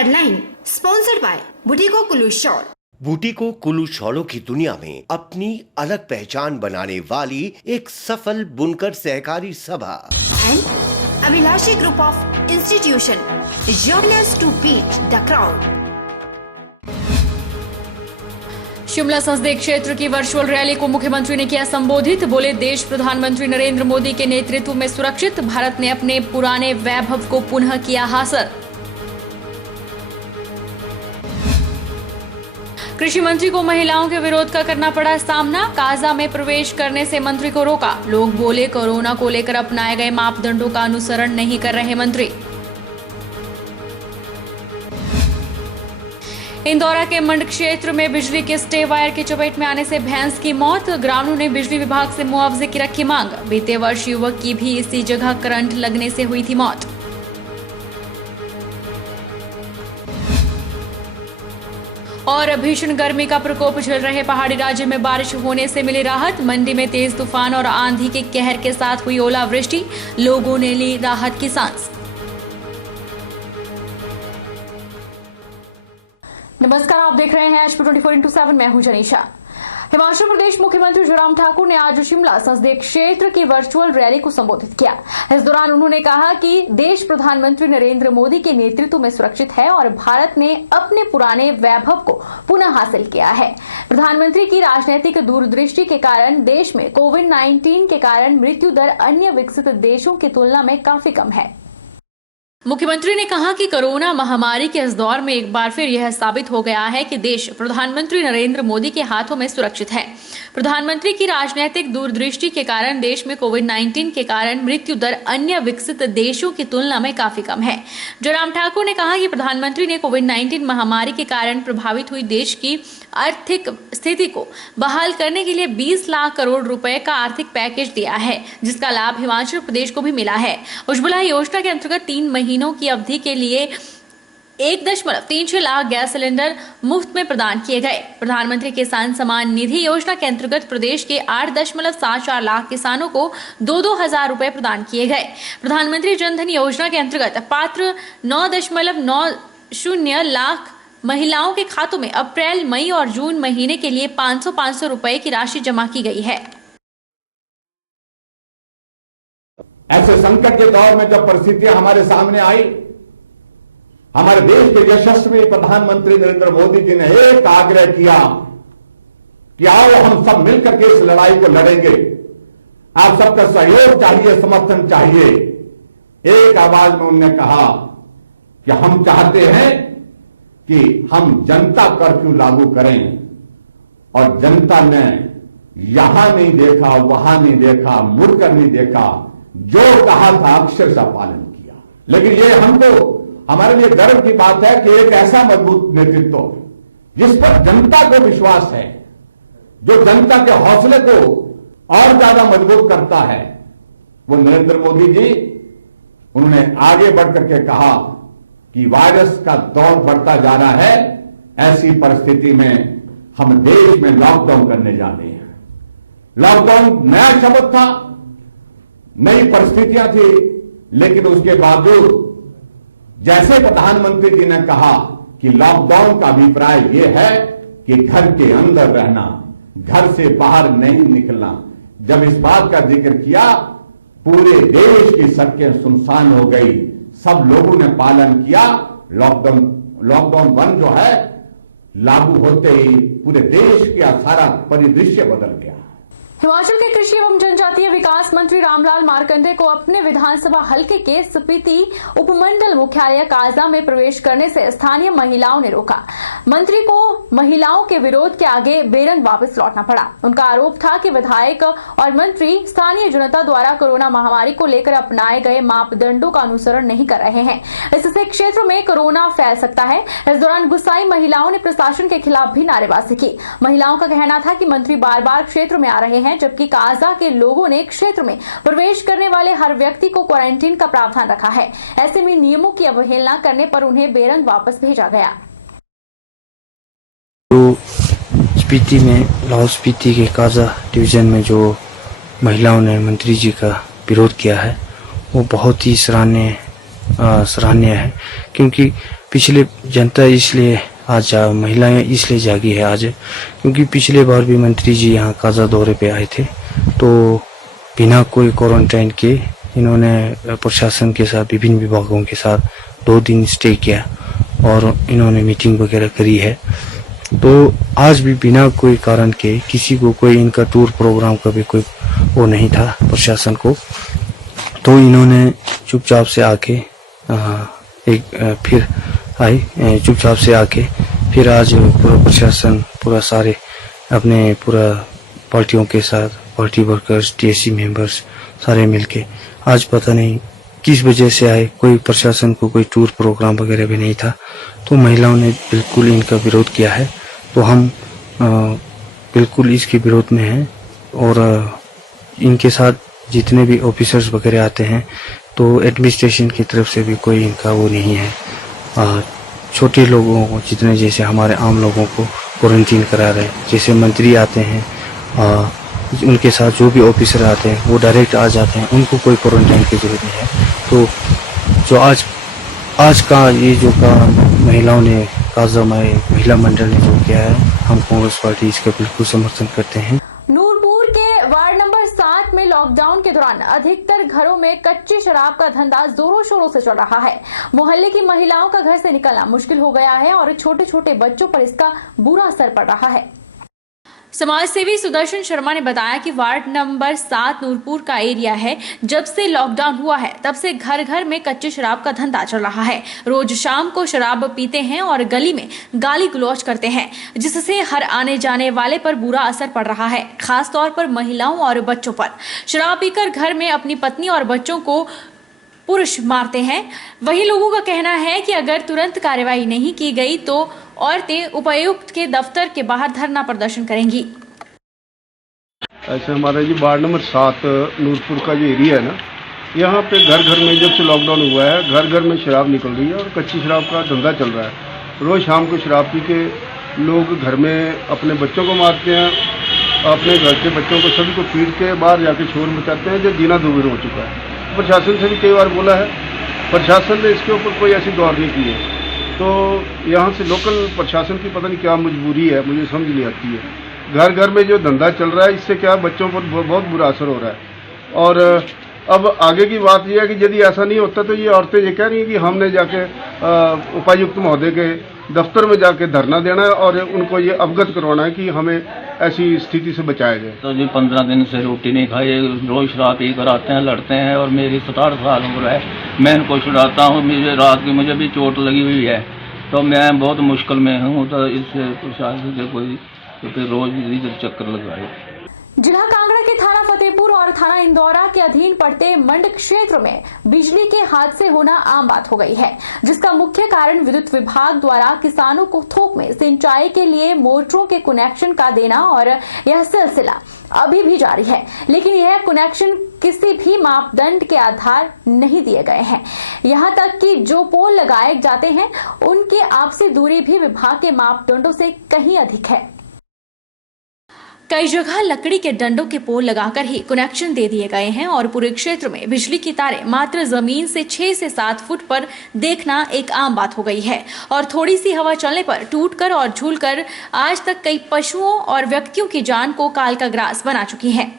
Headline sponsored by Bhuttico Kullu shawl. Bhuttico Kullu शॉलों की दुनिया में अपनी अलग पहचान बनाने वाली एक सफल बुनकर सहकारी सभा and Abhilashi group of institution join to beat the crowd. Shimla संसदीय क्षेत्र की वर्चुअल रैली को मुख्यमंत्री ने किया संबोधित। बोले, देश प्रधानमंत्री नरेंद्र मोदी के नेतृत्व में सुरक्षित, भारत ने अपने पुराने वैभव को पुनः किया हासिल। कृषि मंत्री को महिलाओं के विरोध का करना पड़ा सामना। काजा में प्रवेश करने से मंत्री को रोका। लोग बोले, कोरोना को लेकर अपनाए गए मापदंडों का अनुसरण नहीं कर रहे मंत्री। इंदौरा के मंड क्षेत्र में बिजली के स्टे वायर की चपेट में आने से भैंस की मौत। ग्रामीणों ने बिजली विभाग से मुआवजे की रखी मांग। बीते वर्ष युवक की भी इसी जगह करंट लगने से हुई थी मौत। और भीषण गर्मी का प्रकोप झेल रहे पहाड़ी राज्य में बारिश होने से मिली राहत। मंडी में तेज तूफान और आंधी के कहर के साथ हुई ओलावृष्टि। लोगों ने ली राहत की सांस। नमस्कार, आप देख रहे हैं HP 24x7। मैं हूं जनीशा। हिमाचल प्रदेश मुख्यमंत्री जयराम ठाकुर ने आज शिमला संसदीय क्षेत्र की वर्चुअल रैली को संबोधित किया। इस दौरान उन्होंने कहा कि देश प्रधानमंत्री नरेंद्र मोदी के नेतृत्व में सुरक्षित है और भारत ने अपने पुराने वैभव को पुनः हासिल किया है। प्रधानमंत्री की राजनीतिक दूरदृष्टि के कारण देश में कोविड-19 के कारण मृत्यु दर अन्य विकसित देशों की तुलना में काफी कम है। मुख्यमंत्री ने कहा कि कोरोना महामारी के इस दौर में एक बार फिर यह साबित हो गया है कि देश प्रधानमंत्री नरेंद्र मोदी के हाथों में सुरक्षित है। प्रधानमंत्री की राजनीतिक दूरदृष्टि के कारण देश में कोविड-19 के कारण मृत्यु दर अन्य विकसित देशों की तुलना में काफी कम है। जयराम ठाकुर ने कहा कि प्रधानमंत्री ने कोविड-19 महामारी के कारण प्रभावित हुई देश की आर्थिक स्थिति को बहाल करने के लिए 20 लाख करोड़ रुपए का आर्थिक पैकेज दिया है, जिसका लाभ हिमाचल प्रदेश को भी मिला है। उज्ज्वला योजना के अंतर्गत 3 महीनों की अवधि के लिए 1.36 लाख गैस सिलेंडर मुफ्त में प्रदान किए गए। प्रधानमंत्री किसान सम्मान निधि योजना के अंतर्गत प्रदेश के 8.74 लाख किसानों को 2-2 हजार रुपए प्रदान किए गए। प्रधानमंत्री जनधन योजना के अंतर्गत पात्र 9.90 लाख महिलाओं के खातों में अप्रैल, मई और जून महीने के लिए 500 रुपए की राशि जमा की गई है। ऐसे संकट के दौर में जब परिस्थितियां हमारे सामने आई, हमारे देश के यशस्वी प्रधानमंत्री नरेंद्र मोदी जी ने एक आग्रह किया कि आओ हम सब मिलकर के इस लड़ाई को लड़ेंगे। आप सबका सहयोग चाहिए, समर्थन चाहिए। एक आवाज में उन्होंने कहा कि हम चाहते हैं कि हम जनता कर्फ्यू लागू करें। और जनता ने यहां नहीं देखा, वहां नहीं देखा, मुड़कर नहीं देखा, जो कहा था अक्षरशः पालन किया। लेकिन ये हमको, हमारे लिए गर्व की बात है कि एक ऐसा मजबूत नेतृत्व जिस पर जनता को विश्वास है, जो जनता के हौसले को और ज्यादा मजबूत करता है, वो नरेंद्र मोदी जी। उन्होंने आगे बढ़कर के कहा कि वायरस का दौर बढ़ता जा रहा है, ऐसी परिस्थिति में हम देश में लॉकडाउन करने जा रहे हैं। लॉकडाउन नया शब्द था, नई परिस्थितियां थी, लेकिन उसके बावजूद जैसे प्रधानमंत्री जी ने कहा कि लॉकडाउन का अभिप्राय यह है कि घर के अंदर रहना, घर से बाहर नहीं निकलना। जब इस बात का जिक्र किया, पूरे देश की सड़कें सुनसान हो गई, सब लोगों ने पालन किया। लॉकडाउन 1 जो है लागू होते ही पूरे देश का सारा परिदृश्य बदल गया। हिमाचल के कृषि एवं जनजातीय विकास मंत्री रामलाल मार्कंडे को अपने विधानसभा हलके के स्पीति उपमंडल मुख्यालय काजा में प्रवेश करने से स्थानीय महिलाओं ने रोका। मंत्री को महिलाओं के विरोध के आगे बेरंग वापस लौटना पड़ा। उनका आरोप था कि विधायक और मंत्री स्थानीय जनता द्वारा कोरोना महामारी को लेकर अपनाए गए मापदंडों का अनुसरण नहीं कर रहे हैं। इससे क्षेत्र में कोरोना फैल सकता है। इस दौरान गुस्साई महिलाओं ने प्रशासन के खिलाफ भी नारेबाजी की। महिलाओं का कहना था कि मंत्री बार बार क्षेत्र में आ रहे हैं, जबकि काजा के लोगों ने क्षेत्र में प्रवेश करने वाले हर व्यक्ति को क्वारंटीन का प्रावधान रखा है। ऐसे में नियमों की अवहेलना करने पर उन्हें बेरंग वापस भेजा गया। तो स्पीति में, लाहौल स्पीति के काजा डिवीजन में जो महिलाओं ने मंत्री जी का विरोध किया है, वो बहुत ही सराहनीय है, क्योंकि पिछले जनता इसलिए आज महिलाएं इसलिए जागी है आज, क्योंकि पिछले बार भी मंत्री जी यहाँ काजा दौरे पे आए थे, तो बिना कोई क्वारंटाइन के इन्होंने प्रशासन के साथ विभिन्न विभागों के साथ 2 दिन स्टे किया और इन्होंने मीटिंग वगैरह करी है। तो आज भी बिना कोई कारण के किसी को कोई इनका टूर प्रोग्राम का भी कोई वो नहीं था प्रशासन को, तो इन्होंने चुपचाप से आके फिर आए चुपचाप से आके फिर आज पूरा प्रशासन पूरा सारे अपने पूरा पार्टियों के साथ पार्टी वर्कर्स टीएससी मेंबर्स सारे मिलके आज पता नहीं किस वजह से आए, कोई प्रशासन को कोई टूर प्रोग्राम वगैरह भी नहीं था, तो महिलाओं ने बिल्कुल इनका विरोध किया है। तो हम बिल्कुल इसके विरोध में हैं और इनके साथ जितने भी ऑफिसर्स वगैरह आते हैं तो एडमिनिस्ट्रेशन की तरफ से भी कोई इनका वो नहीं है। छोटे लोगों को जितने जैसे हमारे आम लोगों को क्वारंटीन करा रहे हैं, जैसे मंत्री आते हैं उनके साथ जो भी ऑफिसर आते हैं वो डायरेक्ट आ जाते हैं, उनको कोई क्वारंटाइन की जरूरत नहीं है। तो जो आज का ये जो काम महिलाओं ने काजा महिला मंडल ने जो किया है, हम कांग्रेस पार्टी इसका बिल्कुल समर्थन करते हैं। नूरपुर के वार्ड नंबर 7 में लॉकडाउन के दौरान अधिकतर घरों में कच्ची शराब का धंधा जोरों शोरों से चल रहा है। मोहल्ले की महिलाओं का घर से निकलना मुश्किल हो गया है और छोटे छोटे बच्चों पर इसका बुरा असर पड़ रहा है। समाज सेवी सुदर्शन शर्मा ने बताया कि वार्ड नंबर 7 नूरपुर का एरिया है। जब से लॉकडाउन हुआ है तब से घर घर में कच्ची शराब का धंधा चल रहा है। रोज शाम को शराब पीते हैं और गली में गाली गलौज करते हैं, जिससे हर आने जाने वाले पर बुरा असर पड़ रहा है, खास तौर पर महिलाओं और बच्चों पर। शराब पीकर घर में अपनी पत्नी और बच्चों को पुरुष मारते हैं। वही लोगों का कहना है कि अगर तुरंत कार्रवाई नहीं की गई तो औरतें उपायुक्त के दफ्तर के बाहर धरना प्रदर्शन करेंगी। ऐसे हमारा जी वार्ड नंबर 7 नूरपुर का जो एरिया है ना, यहाँ पे घर घर में जब से लॉकडाउन हुआ है घर घर में शराब निकल रही है और कच्ची शराब का धंधा चल रहा है। रोज़ शाम को शराब पी के लोग घर में अपने बच्चों को मारते हैं, अपने घर के बच्चों को सभी को पीट के बाहर जाके शोर मचाते हैं, जो जीना दुर्गुण हो चुका है। प्रशासन से भी कई बार बोला है, प्रशासन ने इसके ऊपर कोई ऐसी गौर नहीं की है। तो यहाँ से लोकल प्रशासन की पता नहीं क्या मजबूरी है, मुझे समझ नहीं आती है। घर घर में जो धंधा चल रहा है इससे क्या बच्चों पर बहुत बुरा असर हो रहा है। और अब आगे की बात यह है कि यदि ऐसा नहीं होता तो ये औरतें ये कह रही हैं कि हमने जाके उपायुक्त महोदय के दफ्तर में जाके धरना देना है और उनको ये अवगत करवाना है कि हमें ऐसी स्थिति से बचाया जाए। तो जी 15 दिन से रोटी नहीं खाई, रोज शराब पी कर आते हैं, लड़ते हैं और मेरी 17 साल उम्र है, मैं इनको छुड़ाता हूँ। मुझे रात की मुझे भी चोट लगी हुई है, तो मैं बहुत मुश्किल में हूँ। तो इससे प्रशासन से कोई तो फिर रोज इधर चक्कर लगाए। जिला कांगड़ा के थाना फतेहपुर और थाना इंदौरा के अधीन पड़ते मंड क्षेत्र में बिजली के हादसे होना आम बात हो गई है, जिसका मुख्य कारण विद्युत विभाग द्वारा किसानों को थोक में सिंचाई के लिए मोटरों के कनेक्शन का देना और यह सिलसिला अभी भी जारी है। लेकिन यह कनेक्शन किसी भी मापदंड के आधार नहीं दिए गए हैं। यहाँ तक कि जो पोल लगाए जाते हैं उनकी आपसी दूरी भी विभाग के मापदंडों से कहीं अधिक है। कई जगह लकड़ी के डंडों के पोल लगाकर ही कनेक्शन दे दिए गए हैं और पूरे क्षेत्र में बिजली की तारें मात्र जमीन से 6 से 7 फुट पर देखना एक आम बात हो गई है और थोड़ी सी हवा चलने पर टूटकर और झूलकर आज तक कई पशुओं और व्यक्तियों की जान को काल का ग्रास बना चुकी है।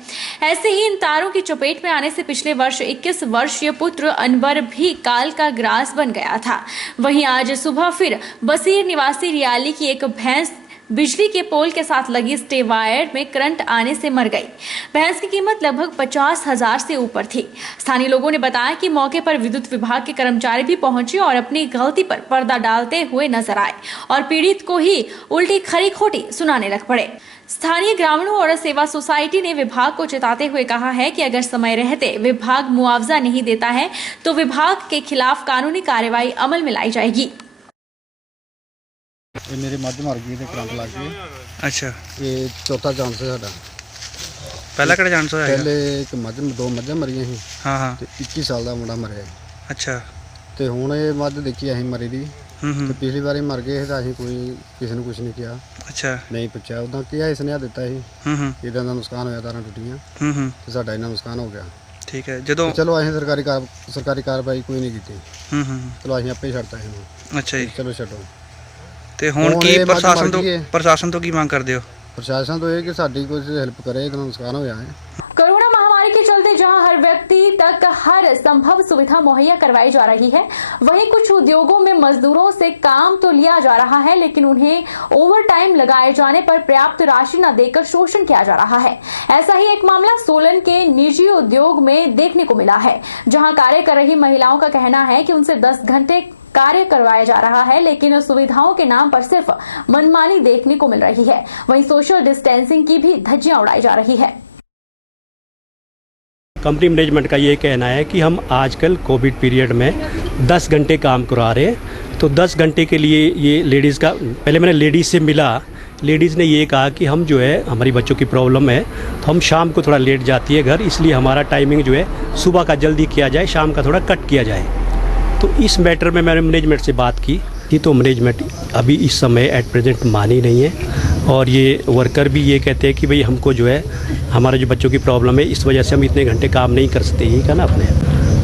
ऐसे ही इन तारों की चपेट में आने से पिछले वर्ष 21 वर्षीय पुत्र अनवर भी काल का ग्रास बन गया था। वहीं आज सुबह फिर बसीर निवासी रियाली की एक भैंस बिजली के पोल के साथ लगी स्टे वायर में करंट आने से मर गई। भैंस की कीमत लगभग 50,000 से ऊपर थी। स्थानीय लोगों ने बताया कि मौके पर विद्युत विभाग के कर्मचारी भी पहुंचे और अपनी गलती पर पर्दा डालते हुए नजर आए और पीड़ित को ही उल्टी खरी खोटी सुनाने लग पड़े। स्थानीय ग्रामीणों और सेवा सोसाइटी ने विभाग को चेताते हुए कहा है कि अगर समय रहते विभाग मुआवजा नहीं देता है तो विभाग के खिलाफ कानूनी कार्रवाई अमल में लाई जाएगी। ਇਹ ਮੇਰੇ ਮੱਝ ਮਰ ਗਈ ਤੇ ਕਰੰਟ ਲੱਗ ਗਈ। अच्छा, ਇਹ ਚੌਥਾ ਚਾਂਸ ਹੈ ਸਾਡਾ। पहला किहड़ा चांस होया? ਪਹਿਲੇ ਇੱਕ ਮੱਝ ਦੋ ਮੱਝਾਂ ਮਰੀਆਂ ਸੀ हाँ हाँ, ਤੇ 21 ਸਾਲ ਦਾ ਮੁੰਡਾ ਮਰਿਆ अच्छा, ਤੇ ਹੁਣ ਇਹ ਮੱਝ ਦੇਖੀ ਅਸੀਂ ਮਰੀ ਦੀ ਤੇ ਪਿਛਲੀ ਵਾਰੀ ਮਰ ਗਏ ਤਾਂ ਅਸੀਂ ਕੋਈ ਕਿਸੇ ਨੂੰ ਕੁਝ ਨਹੀਂ ਕਿਹਾ, अच्छा, ਨਹੀਂ ਪੁੱਛਿਆ। ਉਦਾਂ ਕਿਹਾ ਇਸ ਨੇ ਦਿੱਤਾ ਸੀ हम्म, ਇਹਦਾ ਦਾ ਨੁਕਸਾਨ ਹੋਇਆ, ਤਾਰਾਂ ਟੁੱਟੀਆਂ हम्म, ਤੇ ਸਾਡਾ ਇਹਨਾਂ ਨੁਕਸਾਨ ਹੋ ਗਿਆ। ठीक है ਜਦੋਂ चलो असें सरकारी कार्रवाई कोई नहीं की। चलो असें आपे छड्डता ਇਹਨੂੰ। ਅੱਛਾ ਜੀ चलो छड्डो। ਤੇ ਹੁਣ ਹੁਣ ਕੀ ਇਹ ਮੱਝ ਪ੍ਰਸ਼ਾਸਨ ਮਰ ਤੋਂ ਗਈ ਹੈ। ਪ੍ਰਸ਼ਾਸਨ ਤੋਂ ਕੀ ਮੰਗ ਕਰਦੇ ਹੋ? प्रशासन तो ये कि साडी कुछ हेल्प करे, इतना नुकसान होया है। कोरोना महामारी के चलते जहां हर व्यक्ति तक हर संभव सुविधा मुहैया करवाई जा रही है, वहीं कुछ उद्योगों में मजदूरों से काम तो लिया जा रहा है, लेकिन उन्हें ओवर टाइम लगाए जाने पर पर्याप्त राशि न देकर शोषण किया जा रहा है। ऐसा ही एक मामला सोलन के निजी उद्योग में देखने को मिला है, जहां कार्य कर रही महिलाओं का कहना है कि उनसे 10 घंटे कार्य करवाया जा रहा है, लेकिन सुविधाओं के नाम पर सिर्फ मनमानी देखने को मिल रही है। वहीं सोशल डिस्टेंसिंग की भी धज्जियां उड़ाई जा रही है। कंपनी मैनेजमेंट का ये कहना है कि हम आजकल कोविड पीरियड में 10 घंटे काम करा रहे हैं, तो 10 घंटे के लिए ये लेडीज़ का, पहले मैंने लेडीज़ से मिला, लेडीज़ ने ये कहा कि हम जो है हमारी बच्चों की प्रॉब्लम है तो हम शाम को थोड़ा लेट जाती है घर, इसलिए हमारा टाइमिंग जो है सुबह का जल्दी किया जाए, शाम का थोड़ा कट किया जाए। तो इस मैटर में मैंने मैनेजमेंट से बात की तो मैनेजमेंट अभी इस समय एट प्रेजेंट मानी नहीं है, और ये वर्कर भी ये कहते हैं कि भाई हमको जो है हमारे जो बच्चों की प्रॉब्लम है इस वजह से हम इतने घंटे काम नहीं कर सकते, ये कहा ना आपने।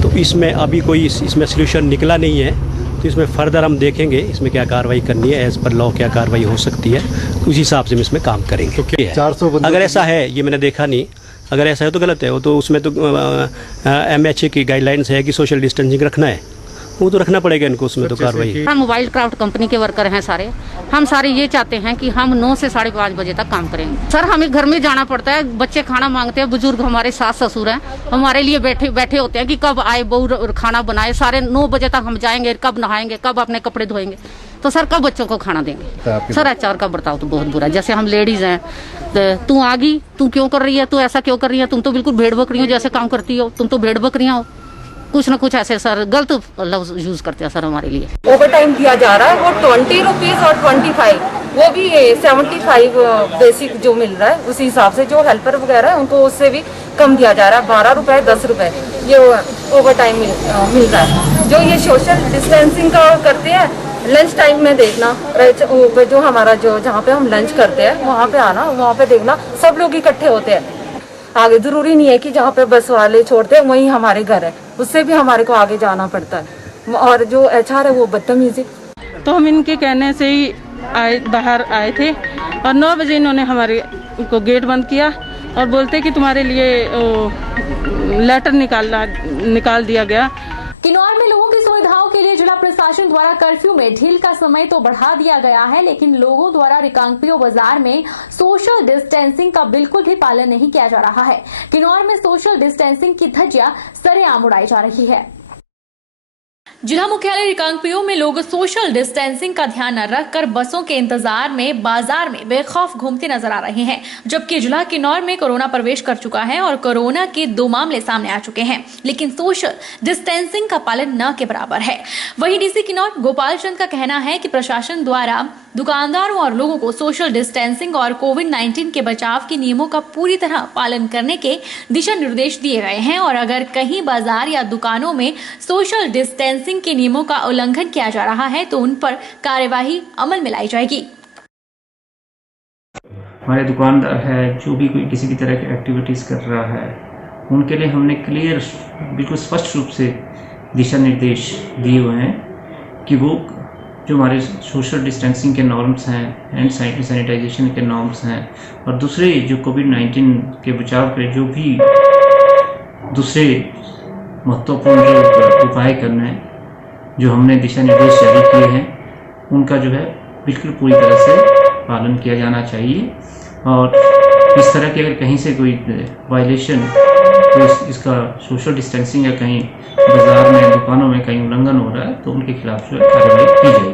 तो इसमें अभी कोई इसमें सोल्यूशन निकला नहीं है, तो इसमें फर्दर हम देखेंगे इसमें क्या कार्रवाई करनी है, एज़ पर लॉ क्या कार्रवाई हो सकती है, उस हिसाब से हम इसमें काम करेंगे। तो क्या है 400 बंदे अगर ऐसा है, ये मैंने देखा नहीं, अगर ऐसा है तो गलत है, वो तो उसमें तो MHA की गाइडलाइंस है कि सोशल डिस्टेंसिंग रखना है, वो तो रखना पड़ेगा इनको, उसमें तो कार्रवाई। हम मोबाइल क्राफ्ट कंपनी के वर्कर हैं सारे, हम सारे ये चाहते हैं कि हम 9 से 5:30 बजे तक काम करेंगे। सर हमें घर में जाना पड़ता है, बच्चे खाना मांगते हैं, बुजुर्ग हमारे सास ससुर हैं, हमारे लिए बैठे होते हैं कि कब आए बहू खाना बनाए। सारे 9 बजे तक हम जाएंगे, कब नहाएंगे, कब अपने कपड़े धोएंगे, तो सर कब बच्चों को खाना देंगे। सर HR का बर्ताव तो बहुत बुरा है। जैसे हम लेडीज हैं, तू आ गई, तू क्यों कर रही है, तू ऐसा क्यों कर रही है, तुम तो बिल्कुल भेड़ बकरियों जैसे काम करती हो, तुम तो भेड़ बकरियां हो, कुछ ना कुछ ऐसे सर गलत लफ्ज यूज करते हैं सर हमारे लिए। ओवर टाइम दिया जा रहा है, वो 20 रुपीज और 25, वो भी 75 बेसिक जो मिल रहा है उसी हिसाब से। जो हेल्पर वगैरह है उनको उससे भी कम दिया जा रहा है, 12 रुपए 10 रुपए ये ओवर टाइम मिल रहा है। जो ये सोशल डिस्टेंसिंग का करते हैं, लंच टाइम में देखना, जो हमारा जो जहाँ पे हम लंच करते हैं वहाँ पे आना, वहाँ पे देखना सब लोग इकट्ठे होते हैं। आगे जरूरी नहीं है कि जहाँ पे बस वाले छोड़ते हैं वहीं हमारे घर है, उससे भी हमारे को आगे जाना पड़ता है। और जो HR है वो बदतमीजी। तो हम इनके कहने से ही बाहर आए थे, और 9 बजे इन्होंने हमारे को गेट बंद किया और बोलते कि तुम्हारे लिए लेटर निकाल दिया गया। किन्नौर में लोगों की सुविधाओं के लिए जिला प्रशासन द्वारा कर्फ्यू में ढील का समय तो बढ़ा दिया गया है, लेकिन लोगों द्वारा रिकांगपिओ बाजार में सोशल डिस्टेंसिंग का बिल्कुल भी पालन नहीं किया जा रहा है। किन्नौर में सोशल डिस्टेंसिंग की धज्जियां सरेआम उड़ाई जा रही है। जिला मुख्यालय रिकांगपिओ में लोग सोशल डिस्टेंसिंग का ध्यान न रखकर बसों के इंतजार में बाजार में बेखौफ घूमते नजर आ रहे हैं, जबकि जिला किन्नौर में कोरोना प्रवेश कर चुका है और कोरोना के 2 मामले सामने आ चुके हैं, लेकिन सोशल डिस्टेंसिंग का पालन न के बराबर है। वहीं DC किन्नौर गोपाल चंद का कहना है कि प्रशासन द्वारा दुकानदारों और लोगों को सोशल डिस्टेंसिंग और कोविड-19 के बचाव के नियमों का पूरी तरह पालन करने के दिशा निर्देश दिए गए हैं, और अगर कहीं बाजार या दुकानों में सोशल डिस्टेंसिंग के नियमों का उल्लंघन किया जा रहा है तो उन पर कार्यवाही अमल में लाई जाएगी। हमारे दुकानदार है जो भी कोई किसी भी तरह की एक्टिविटीज़ कर रहा है, उनके लिए हमने क्लियर बिल्कुल स्पष्ट रूप से दिशा निर्देश दिए हुए हैं कि वो जो हमारे सोशल डिस्टेंसिंग के नॉर्म्स हैं, हैंड सैनिटाइजेशन के नॉर्म्स हैं, और दूसरे जो कोविड-19 के बचाव के जो भी दूसरे महत्वपूर्ण जो उपाय करना है, जो हमने दिशा निर्देश जारी किए हैं, उनका जो है बिल्कुल पूरी तरह से पालन किया जाना चाहिए। और इस तरह की अगर कहीं से कोई वायलेशन, तो इसका सोशल डिस्टेंसिंग या कहीं बाजार में दुकानों में कहीं उल्लंघन हो रहा है तो उनके खिलाफ जो है कार्रवाई की जाएगी।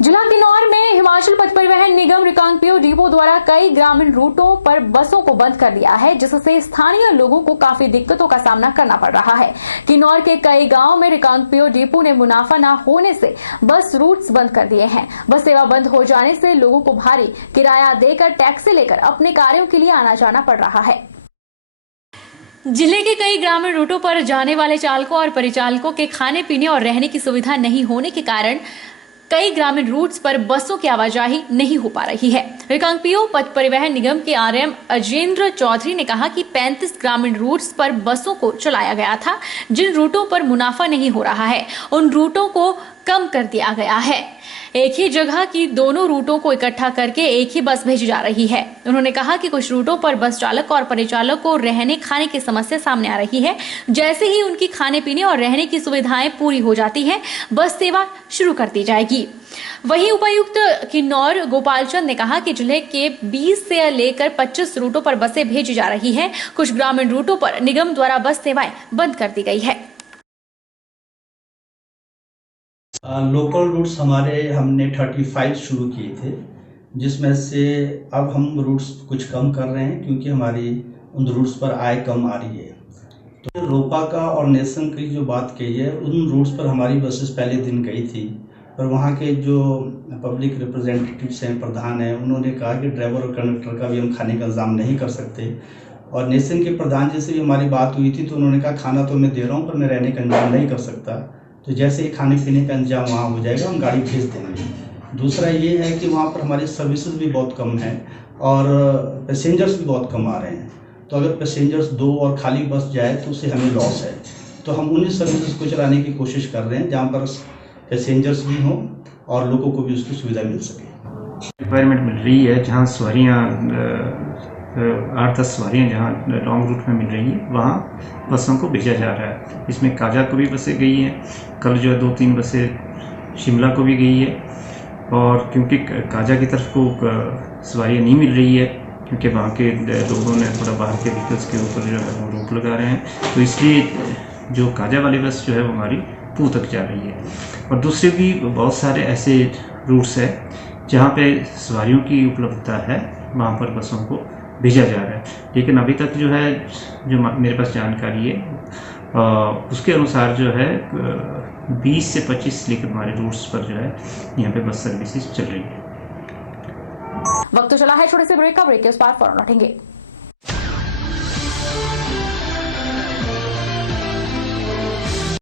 जिला किन्नौर में हिमाचल पथ परिवहन निगम रिकांगपिओ डिपो द्वारा कई ग्रामीण रूटों पर बसों को बंद कर दिया है, जिससे स्थानीय लोगों को काफी दिक्कतों का सामना करना पड़ रहा है। किन्नौर के कई गांवों में रिकांगपिओ डिपो ने मुनाफा न होने से बस रूट्स बंद कर दिए हैं। बस सेवा बंद हो जाने से लोगों को भारी किराया देकर टैक्सी लेकर अपने कार्यों के लिए आना जाना पड़ रहा है। जिले के कई ग्रामीण रूटों पर जाने वाले चालकों और परिचालकों के खाने पीने और रहने की सुविधा नहीं होने के कारण कई ग्रामीण रूट्स पर बसों की आवाजाही नहीं हो पा रही है। रिकांगपिओ पथ परिवहन निगम के आरएम अजेंद्र चौधरी ने कहा कि 35 ग्रामीण रूट्स पर बसों को चलाया गया था। जिन रूटों पर मुनाफा नहीं हो रहा है उन रूटों को कम कर दिया गया है। एक ही जगह की दोनों रूटों को इकट्ठा करके एक ही बस भेजी जा रही है। उन्होंने कहा कि कुछ रूटों पर बस चालक और परिचालक को रहने खाने की समस्या सामने आ रही है। जैसे ही उनकी खाने पीने और रहने की सुविधाएं पूरी हो जाती हैं, बस सेवा शुरू कर दी जाएगी। वहीं उपायुक्त किन्नौर गोपालचंद ने कहा कि जिले के 20 से लेकर 25 रूटों पर बसें भेजी जा रही हैं। कुछ ग्रामीण रूटों पर निगम द्वारा बस सेवाएं बंद कर दी गई है। लोकल रूट्स हमने 35 शुरू किए थे, जिसमें से अब हम रूट्स कुछ कम कर रहे हैं क्योंकि हमारी उन रूट्स पर आय कम आ रही है। तो रोपा का और नेशन की जो बात कही है, उन रूट्स पर हमारी बसेस पहले दिन गई थी, पर वहाँ के जो पब्लिक रिप्रेजेंटेटिव्स हैं, प्रधान हैं, उन्होंने कहा कि ड्राइवर और कंडक्टर का भी हम खाने का इंतजाम नहीं कर सकते। और नेशन के प्रधान जैसे भी हमारी बात हुई थी तो उन्होंने कहा खाना तो मैं दे रहा हूँ पर मैं रहने का इंतजाम नहीं कर सकता। तो जैसे ही खाने पीने का इंतजाम वहाँ हो जाएगा हम गाड़ी भेज देंगे। दूसरा ये है कि वहाँ पर हमारी सर्विसेज भी बहुत कम है और पैसेंजर्स भी बहुत कम आ रहे हैं। तो अगर पैसेंजर्स 2 और खाली बस जाए तो उससे हमें लॉस है। तो हम उन्हीं सर्विसेज को चलाने की कोशिश कर रहे हैं जहाँ पर पैसेंजर्स भी हों और लोगों को भी उसकी सुविधा मिल सके। रिक्वायरमेंट मिल रही है जहाँ सवारियाँ 8-10 सवारियाँ जहाँ लॉन्ग रूट में मिल रही है वहाँ बसों को भेजा जा रहा है। इसमें काजा को भी बसें गई हैं, कल जो है 2-3 बसें शिमला को भी गई है। और क्योंकि काजा की तरफ को सवारियाँ नहीं मिल रही है क्योंकि वहाँ के लोगों ने थोड़ा बाहर के व्हीकल्स के ऊपर जो है रोक लगा रहे हैं, तो इसलिए जो काजा वाली बस जो है वो हमारी पू तक जा रही है। और दूसरे भी बहुत सारे ऐसे रूट्स हैं जहाँ पे सवारियों की उपलब्धता है, वहाँ पर बसों को भेजा जा रहा है। लेकिन अभी तक जो है जो मेरे पास जानकारी है उसके अनुसार जो है 20 से 25 लेकर हमारे रूट्स पर जो है यहाँ पे बस सर्विसेज चल रही है। वक्त तो चला है छोटे से ब्रेक का। ब्रेक के उस पार फौरन लौटेंगे।